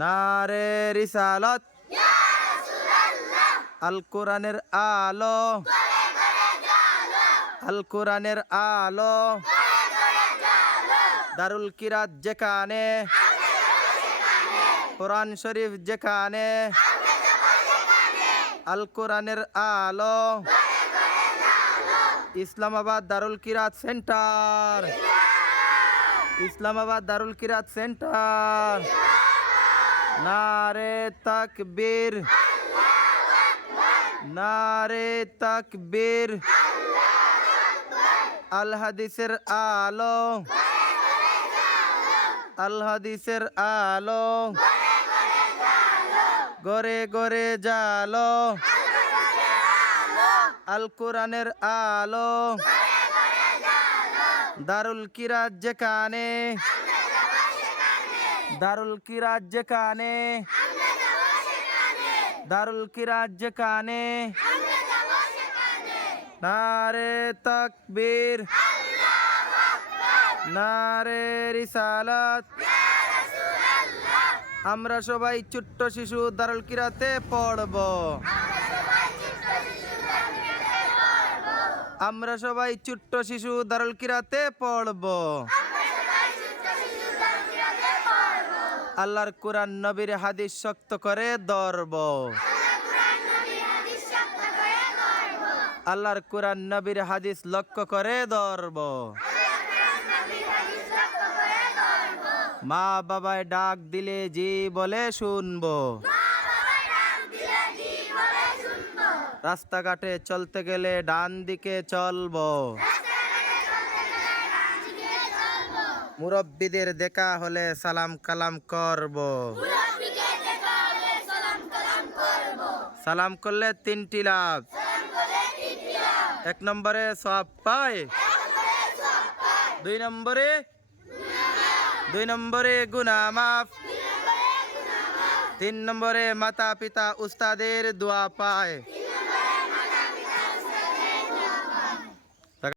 নারে রিসালত, আল কোরআনের আলো, আল কোরআনের আলো, দারুল কিরাত যেখানে, কোরআন শরীফ যেখানে, আল কোরআনের আলো, ইসলামাবাদ দারুল কিরাত সেন্টার, ইসলামাবাদ দারুল কিরাত সেন্টার। নারে তাকবীর, নারে তাকবীর, আল হাদিসের আলো, আল হাদিসের আলো, গরে গরে জালো, আল কোরআনের আলো, দারুল কিরাত যেখানে, দারুল কিরাত যেখানে, দারুল কিরাত যেখানে। নারে তাকবীর, নারে রিসালাত। আমরা সবাই ছোট্ট শিশু দারুল কিরাতে পড়ব, আমরা সবাই ছোট্ট শিশু দারুল কিরাতে পড়ব। আল্লাহর কোরআন নবীর হাদিস শক্ত করে ধরব, আল্লাহর কোরআন নবীর হাদিস লক্ষ্য করে ধরব। মা বাবায় ডাক দিলে জি বলে শুনবো, রাস্তাঘাটে চলতে গেলে ডান দিকে চলবো, মুরব্বিদের দেখা হলে সালাম কালাম করব, সালাম করলে 3টি লাভ। 1 নম্বরে সওয়াব পায়, 2 নম্বরে গুনাহ মাফ, 3 নম্বরে মাতা পিতা উস্তাদের দোয়া পায়।